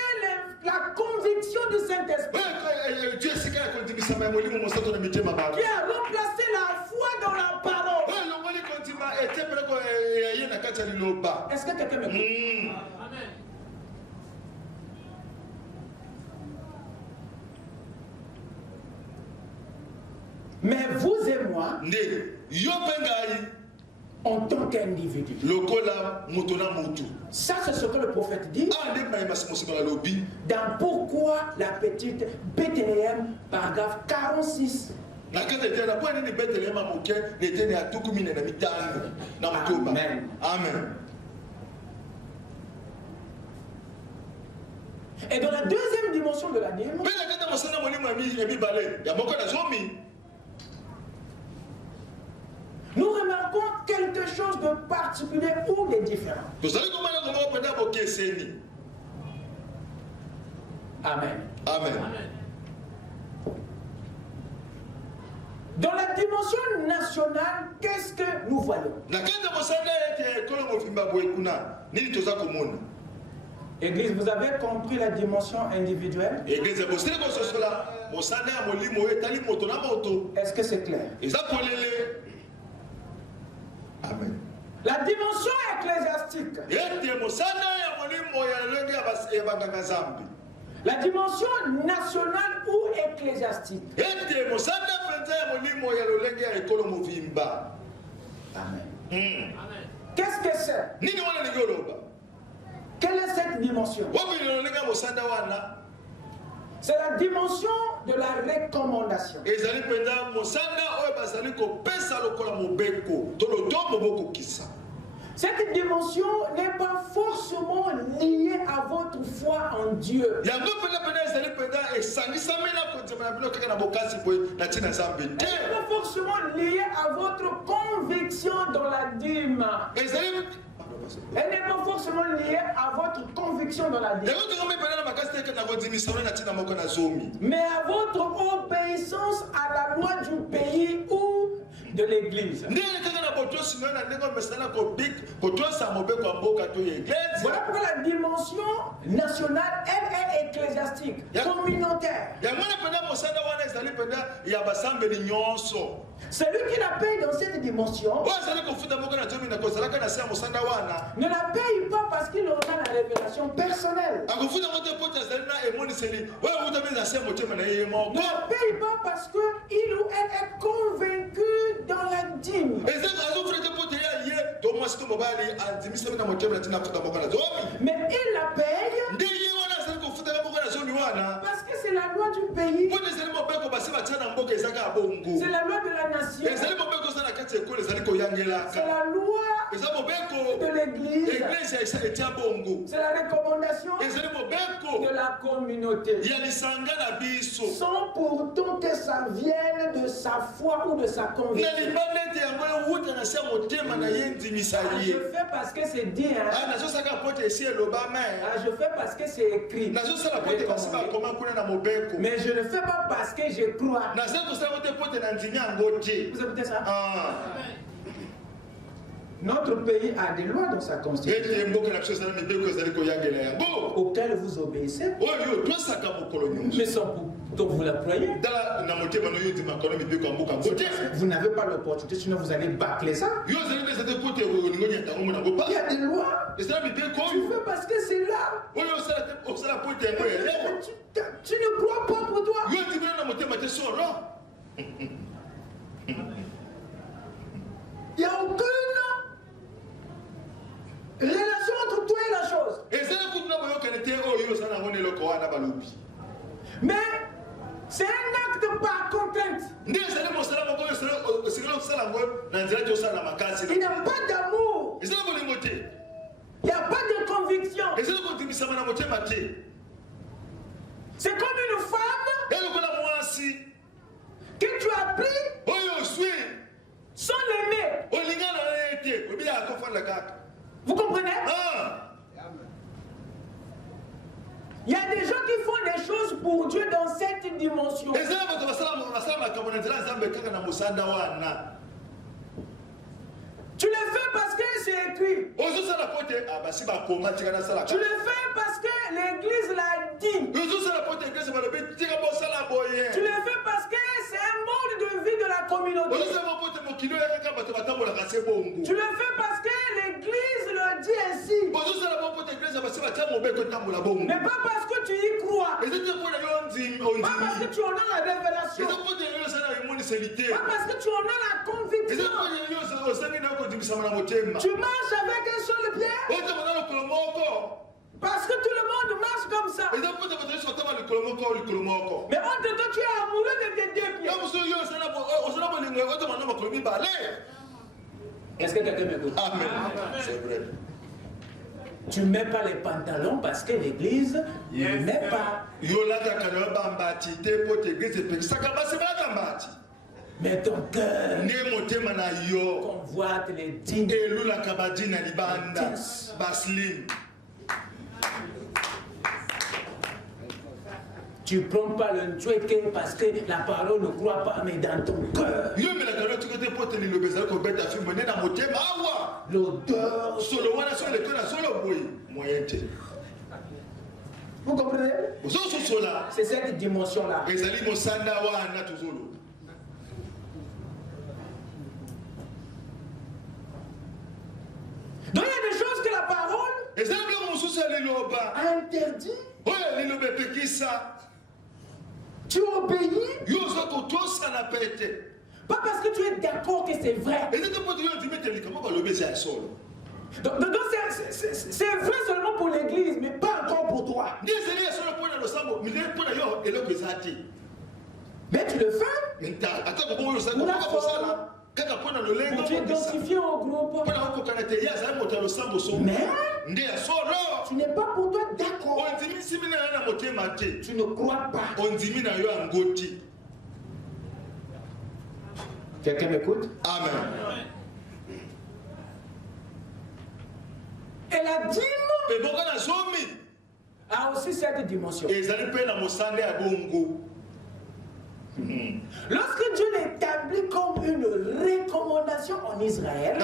la conviction du Saint-Esprit. Qui a remplacé la foi dans la parole. Est-ce que quelqu'un m'écoute? Mais vous et moi, en tant qu'individu, ça c'est ce que le prophète dit dans Pourquoi la petite Bethléem, paragraphe 46. Amen. Amen. Et dans la deuxième dimension de la dîme, nous remarquons quelque chose de particulier ou de différent. Amen. Amen. Dans la dimension nationale, qu'est-ce que nous voyons? Église, vous avez compris la dimension individuelle? Est-ce que c'est clair? Amen. La dimension ecclésiastique. La dimension nationale ou ecclésiastique. Amen. Qu'est-ce que c'est? Quelle est cette dimension? C'est la dimension de la recommandation. Cette dimension n'est pas forcément liée à votre foi en Dieu. Elle n'est pas forcément liée à votre conviction dans la dîme. Elle n'est pas forcément liée à votre conviction dans la dîme, mais à votre obéissance à la loi du pays ou de l'église. Voilà pourquoi la dimension nationale, elle est ecclésiastique, communautaire. Celui qui la paye dans cette dimension ne la paye pas parce qu'il aura la révélation personnelle. Ne la paye pas parce qu'il ou elle est convaincu dans la dîme. Mais il la paye parce que c'est la loi du pays. C'est la loi de la nation. C'est la loi de l'église. C'est la recommandation de la communauté. Sans pourtant que ça vienne de sa foi ou de sa conviction. Je fais parce que c'est dit. Je fais parce que c'est écrit. Mais je ne fais pas parce que je crois. Vous écoutez ça? Notre pays a des lois dans sa constitution auxquelles vous obéissez, mais sans pourtant vous la croyez. Vous n'avez pas l'opportunité, sinon vous allez bâcler ça. Il y a des lois. Tu veux parce que c'est là. Tu ne crois pas pour toi. Il n'y a aucune relation entre toi et la chose. Mais c'est un acte par contrainte. Il n'y a pas d'amour. Il n'y a pas de conviction. C'est comme une femme que tu as pris sans l'aimer. Vous comprenez? Il y a des gens qui font des choses pour Dieu dans cette dimension. Tu le fais parce que c'est écrit. Tu le fais parce que l'église l'a dit. Tu le fais parce que c'est un mode de vie de la communauté. Tu le fais parce que l'église le dit ainsi. Mais pas parce que tu y crois. Pas parce que tu en as la révélation. Pas parce que tu en as la conviction. Tu marches avec un seul pied. Parce que tout le monde marche comme ça. Mais entre toi, tu es amoureux de tes deux pieds. Est-ce que quelqu'un m'écoute? Amen. C'est vrai. Tu ne mets pas les pantalons parce que l'église ne met pas. Mais ton cœur convoite les dignes. Tu ne prends pas le tchouéké parce que la parole ne croit pas, mais dans ton cœur. L'odeur. Vous comprenez? C'est cette dimension-là. Donc il y a des choses que la parole a interdit. Tu obéis Pas parce que tu es d'accord que c'est vrai. Donc c'est vrai seulement pour l'église, mais pas encore pour toi. Mais tu le fais pour t'identifier au groupe. Mais tu n'es pas pour toi d'accord. Tu ne crois pas. Quelqu'un m'écoute? Amen. Et la dîme a aussi cette dimension. Lorsque Dieu l'établit comme une recommandation en Israël,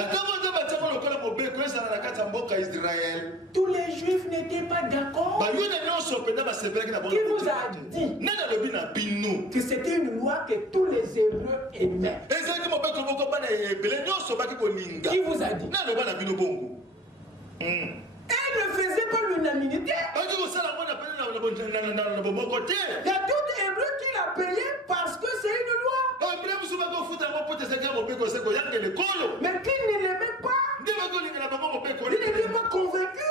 tous les Juifs n'étaient pas d'accord. Qui vous a dit que c'était une loi que tous les Hébreux aimaient? Qui vous a dit? Elle ne faisait pas l'unanimité. Il y a tout Hébreu qui l'a payé parce que c'est une loi. Mais qui ne l'aimait pas, il n'était pas convaincu.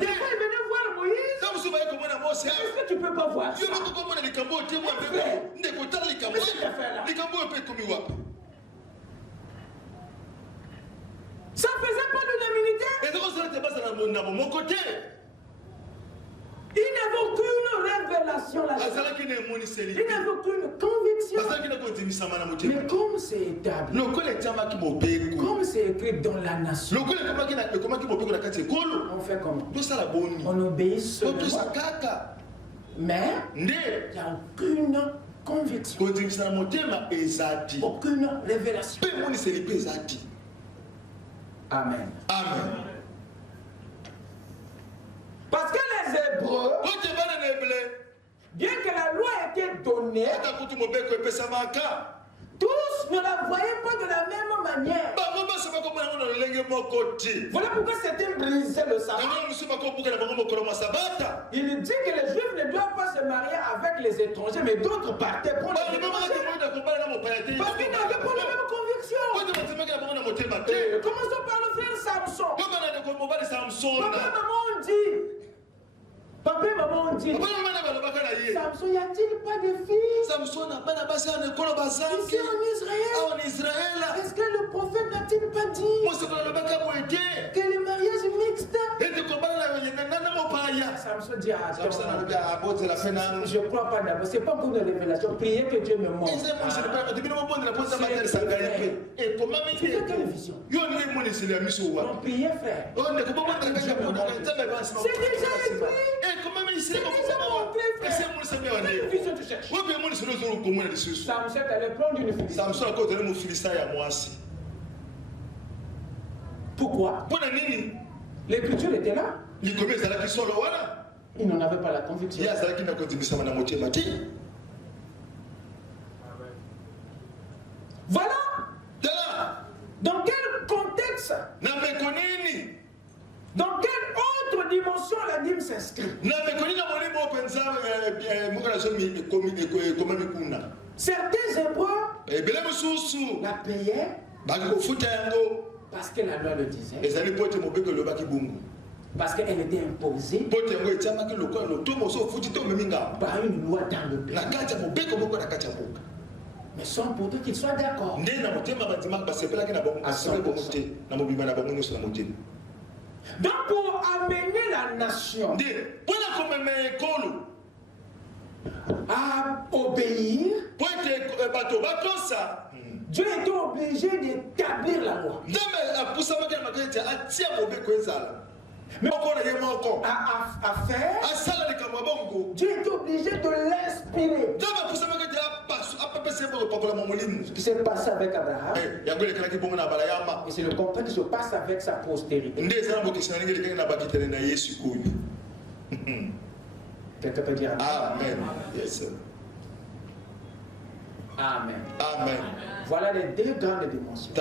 Des fois, il venait voir Moïse. Est-ce que tu ne peux pas voir ça? Ça ne faisait pas l'unanimité. Il n'avait aucune révélation là-dedans. Il n'avait aucune conviction. Mais comme c'est établi, comme c'est écrit dans la nation, on fait comment? On obéit seulement. Mais il n'y a aucune conviction. Aucune révélation. Amen. Amen. Parce que les Hébreux, bien que la loi ait été donnée, tous ne la voyaient pas de la même manière. Voilà pourquoi certains brisaient le sabbat. Il dit que les Juifs ne doivent pas se marier avec les étrangers, mais d'autres partaient pour les étrangers. Parce qu'ils n'avaient pas la même conviction. Commençons par le frère Samson. Papa et maman ont dit, Samson, y a-t-il pas de filles ici en Israël? Est-ce que le prophète n'a-t-il pas dit que les mariages mixtes? Samson dit, je ne crois pas d'abord, ce n'est pas pour une révélation, priez que Dieu me montre. Tu fais quelle vision? On priait, frère. C'est déjà écrit. C'est déjà montré, frère. Quelle vision tu cherches? Samson allait prendre une Philistin. Pourquoi? L'écriture était là. Il n'en avait pas la conviction. Voilà. Dans quel contexte? Dans quelle autre dimension la dîme s'inscrit? Certains Hébreux la payaient parce que la loi le disait. Parce qu'elle était imposée par une loi dans le pays. Mais sans pourtant qu'ils soient d'accord. À 100%. Donc pour amener la nation à obéir, Dieu était obligé d'établir la loi. Mais à faire, Dieu était obligé de l'inspirer. Ce qui s'est passé avec Abraham, et c'est le contraire qui se passe avec sa postérité. Quelqu'un peut dire Amen. Amen. Yes, sir. Amen. Amen. Voilà les deux grandes dimensions.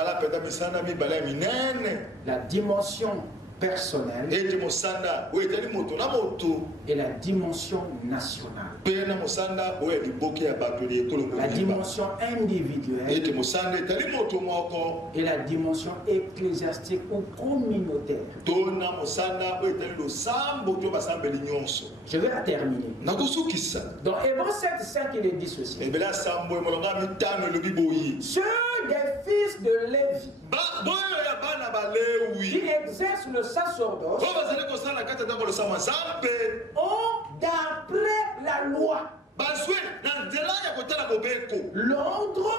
La dimension personnelle et la dimension nationale. La dimension individuelle et la dimension ecclésiastique ou communautaire. Je vais terminer. Dans Hébreux 7:5, il est dit ceci. Ceux des fils de Lévi qui exercent le sacerdoce ont d'après la loi l'ordre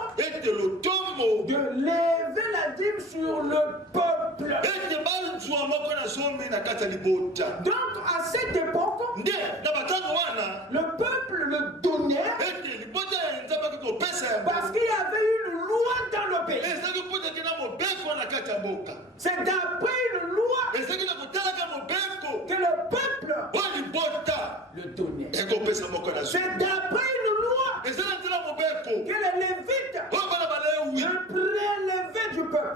de lever la dîme sur le peuple. Donc à cette époque, le peuple le donnait parce qu'il y avait une loi dans le pays. C'est d'après une loi que le peuple le donnait. C'est d'après une loi que les Lévites le prélevaient du peuple.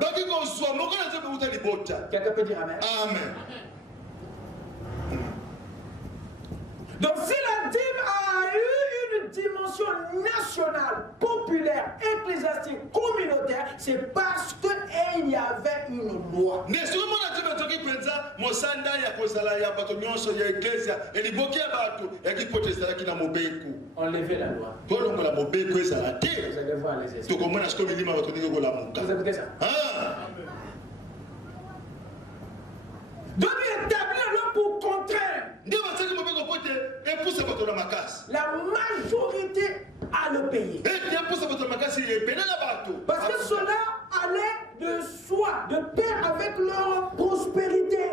Quelqu'un peut dire amen? Amen. Donc si la dîme a eu une dimension nationale, populaire, ecclésiastique, communautaire, c'est parce qu'il y avait une loi. Enlevez la loi. Vous allez voir les esprits. Vous écoutez ça? Donc il établit alors pour contraire. La majorité a le pays. Parce que cela allait de soi, de pair avec leur prospérité.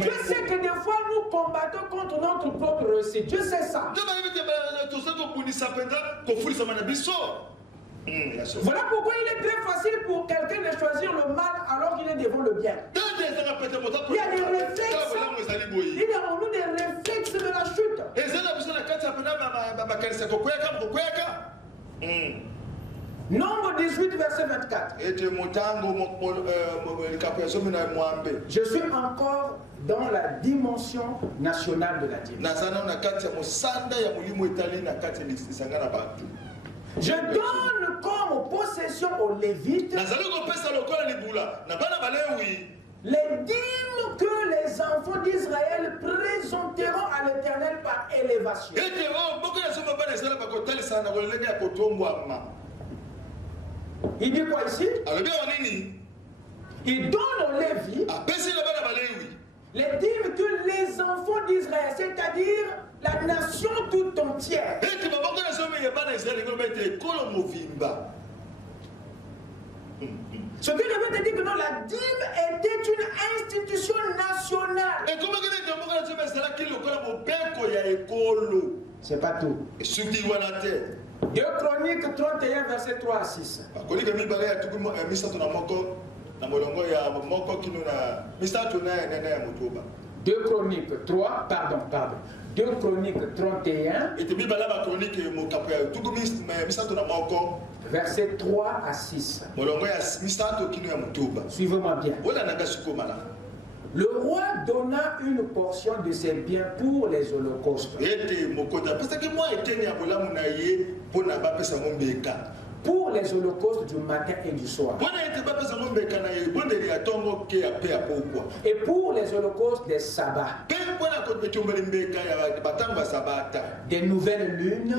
Je sais que des fois nous combattons contre notre propre réussite. Je sais ça. Voilà pourquoi il est très facile pour quelqu'un de choisir le mal alors qu'il est devant le bien. Il y a des réflexes. Il y a en nous des réflexes de la chute. Nombre 18, verset 24. Je suis encore dans la dimension nationale de la dîme. Je donne comme possession aux Lévites les dîmes que les enfants d'Israël présenteront à l'Éternel par élévation. Il dit quoi ici? Il donne aux Lévites les dîmes que les enfants d'Israël, c'est-à-dire la nation tout entière. Ce que je veux te dire que non, la dîme était une institution nationale. C'est pas tout. 2 Chroniques 31, verset 3 à 6. 2 Chroniques 3, pardon. 2 Chroniques 31, verset 3 à 6. Suivez-moi bien. Le roi donna une portion de ses biens pour les holocaustes, pour les holocaustes du matin et du soir, et pour les holocaustes des sabbats, des nouvelles lunes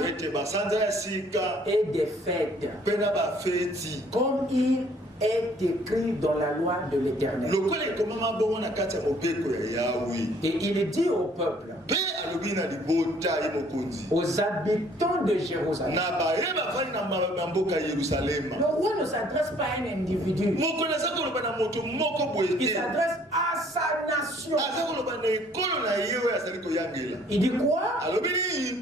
et des fêtes, comme il est écrit dans la loi de l'Éternel. Et il dit au peuple, aux habitants de Jérusalem. Le roi ne s'adresse pas à un individu. Il s'adresse à sa nation. Il dit quoi?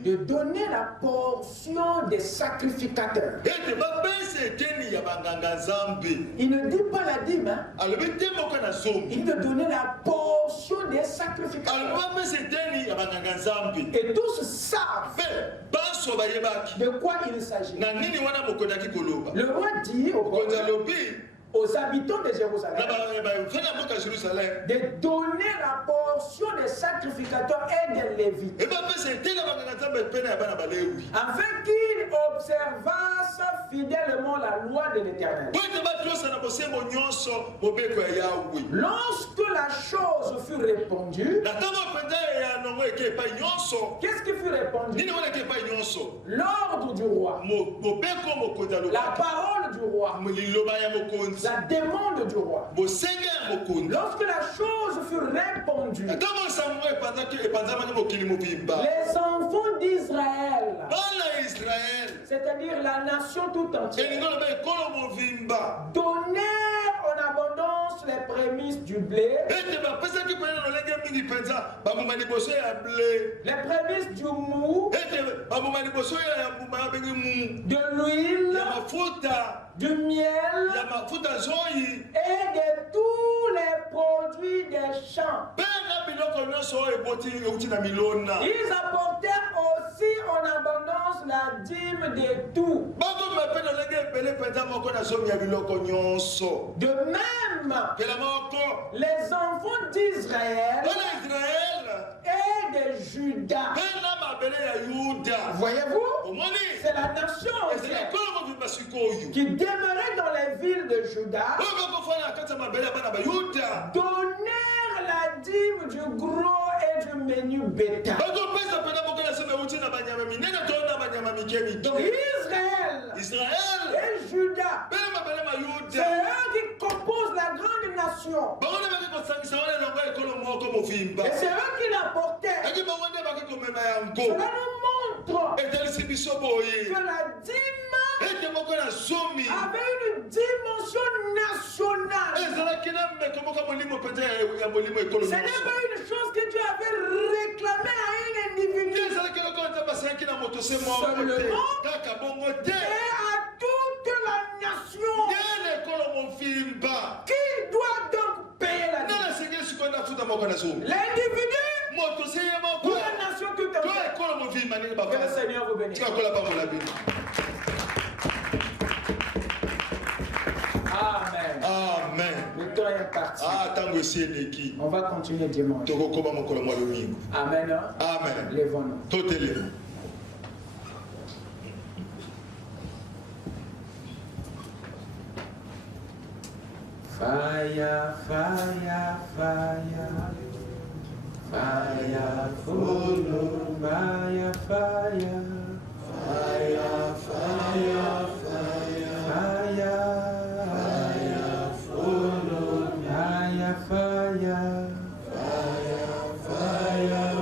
De donner la portion des sacrificateurs. Il ne dit pas la dîme, hein? Il dit de donner la portion des sacrificateurs. Et tous savent de quoi il s'agit. Le roi dit aux habitants de Jérusalem de donner la portion des sacrificateurs et des Lévites, afin qu'ils observassent fidèlement la loi de l'Éternel. Lorsque la chose fut répandue, qu'est-ce qui fut répandu? L'ordre du roi, la parole du roi, la demande du roi. Lorsque la chose fut répandue, les enfants d'Israël, c'est-à-dire la nation tout entière, donnèrent en abondance les prémices du blé, les prémices du mou, de l'huile, du miel et de tous les produits des champs. Ils apportèrent aussi en abondance la dîme de tout. De même, les enfants d'Israël et de Juda. Voyez-vous, c'est la nation qui demeurait dans les villes de Juda, donnèrent la dîme du gros et du menu bétail. Donc Israël et Juda, c'est eux qui composent la grande nation. Et c'est eux qui l'apportaient. Cela nous montre que la dîme avait une dimension nationale. Ce n'est pas une chose que Dieu avait réclamée à un individu seulement, et à toute la nation. Qui doit donc payer la dîme? L'individu ou la nation tout entière? Que le Seigneur vous bénisse. Amen. Amen. Le temps est parti. On va continuer dimanche. Amen. Amen. Lèvons-nous. Fire, fire, fire. Fire, follow, fire, fire. Fire, fire, fire. Fire. Fire, fire,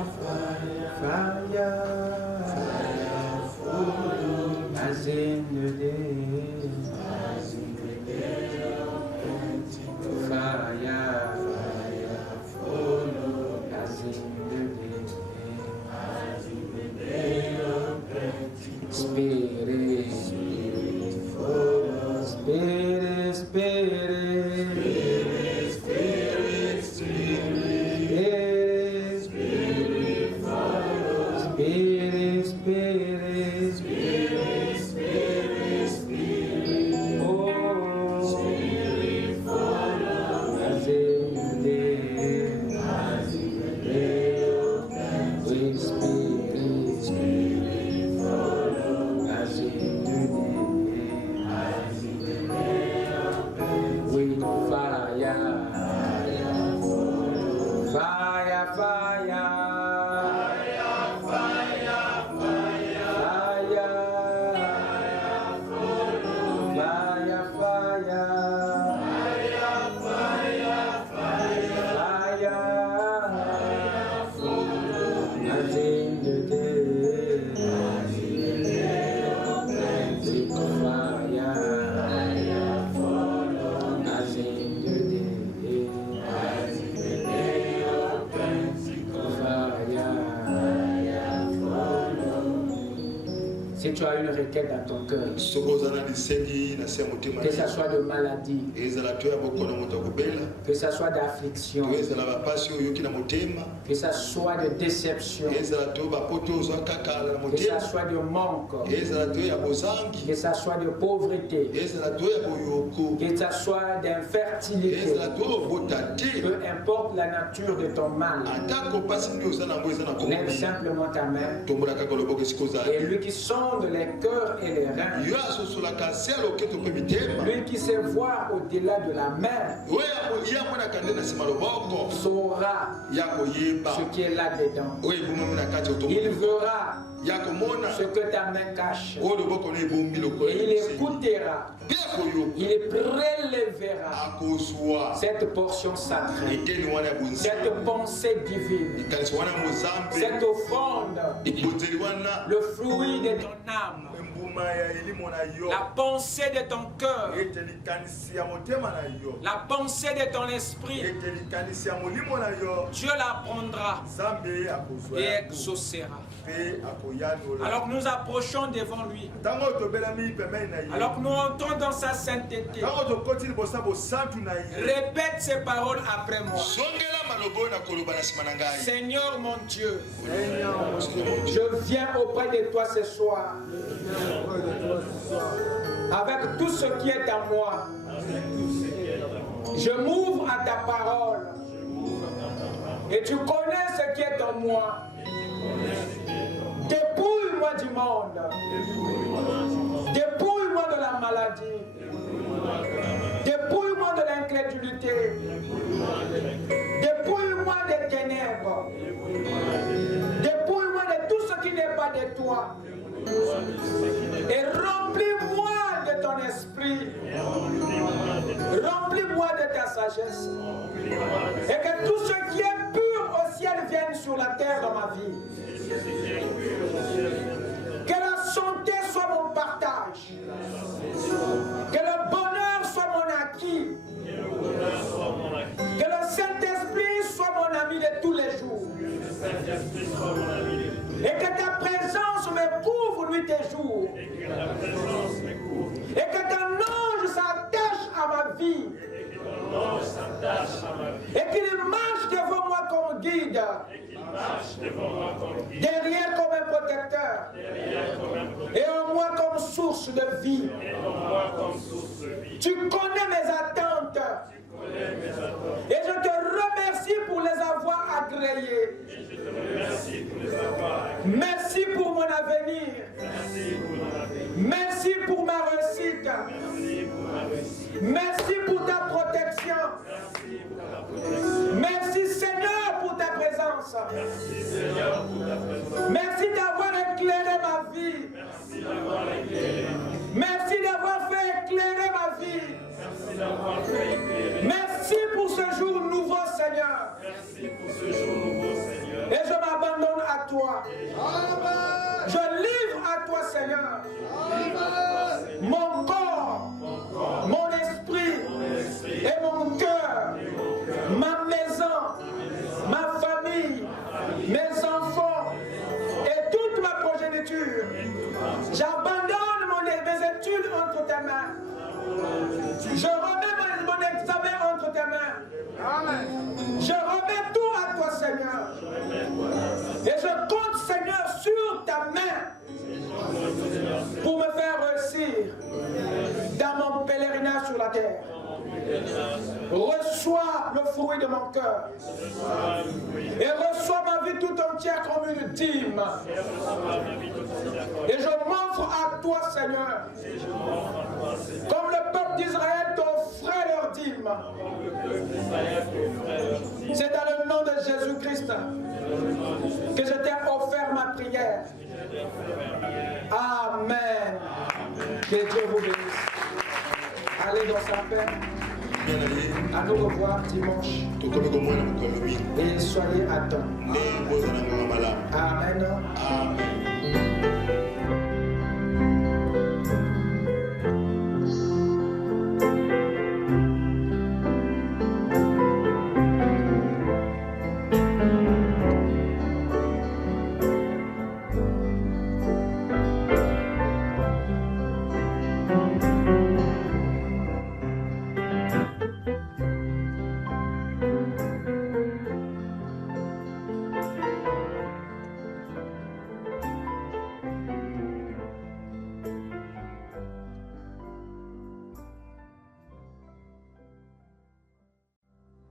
fire, fire, follow, as in the day, fire, follow, as in the day, Spirit, follow, Spirit, Spirit. Fire, fire, fire, Si tu as une requête dans ton cœur, que ce soit de maladie, que ce soit d'affliction, que ce soit de déception, que ce soit de manque, que ce soit de pauvreté, que ce soit d'infertilité, peu importe la nature de ton mal, lève simplement ta main. Et lui qui sonde les cœurs et les reins, lui qui sait voir au-delà de la mer, saura ce qui est là-dedans. Il verra ce que ta main cache. Et il écoutera. Il prélèvera cette portion sacrée, cette pensée divine, cette offrande, le fruit de ton âme, la pensée de ton cœur, la pensée de ton esprit. Dieu la prendra et exaucera. Alors nous approchons devant lui. Alors nous entrons dans sa sainteté. Répète ces paroles après moi. Seigneur mon Dieu, je viens auprès de toi ce soir avec tout ce qui est à moi. Je m'ouvre à ta parole et tu connais ce qui est en moi. Dépouille-moi du monde. Dépouille-moi de la maladie. Dépouille-moi de l'incrédulité. Dépouille-moi des ténèbres. Dépouille-moi de tout ce qui n'est pas de toi. Et remplis-moi de ton esprit. Remplis-moi de ta sagesse. Et que tout ce qui est pur au ciel vienne sur la terre dans ma vie. Que la santé soit mon partage. Que le bonheur soit mon acquis. Que le Saint-Esprit soit mon ami de tous les jours. Et que ta présence me couvre nuit et jour. Et que ton ange s'attache à ma vie. Et qu'il marche devant moi comme guide. Derrière comme un protecteur. Et en moi comme source de vie. Tu connais mes attentes. Et je te remercie pour les avoir agréées. Merci pour mon avenir. Merci pour ma réussite. Merci pour ta protection. Merci Seigneur pour ta présence. Merci d'avoir éclairé ma vie. Merci d'avoir fait éclairer ma vie. Merci pour ce jour nouveau, Seigneur. Et je m'abandonne à toi. Je livre à toi, Seigneur. Mon corps, mon esprit et mon cœur, ma maison, ma famille, mes enfants et toute ma progéniture. J'abandonne mes études entre tes mains. Je remets mon examen entre tes mains. Amen. Je remets tout à toi, Seigneur. Et je compte, Seigneur, sur ta main pour me faire réussir dans mon pèlerinage sur la terre. Reçois le fruit de mon cœur et reçois ma vie tout entière comme une dîme. Et je m'offre à toi, Seigneur, comme le peuple d'Israël t'offrait leur dîme. C'est dans le nom de Jésus-Christ que je t'ai offert ma prière. Amen. Que Dieu vous bénisse. Allez dans sa paix. À nous revoir dimanche. Et soyez à temps. Amen.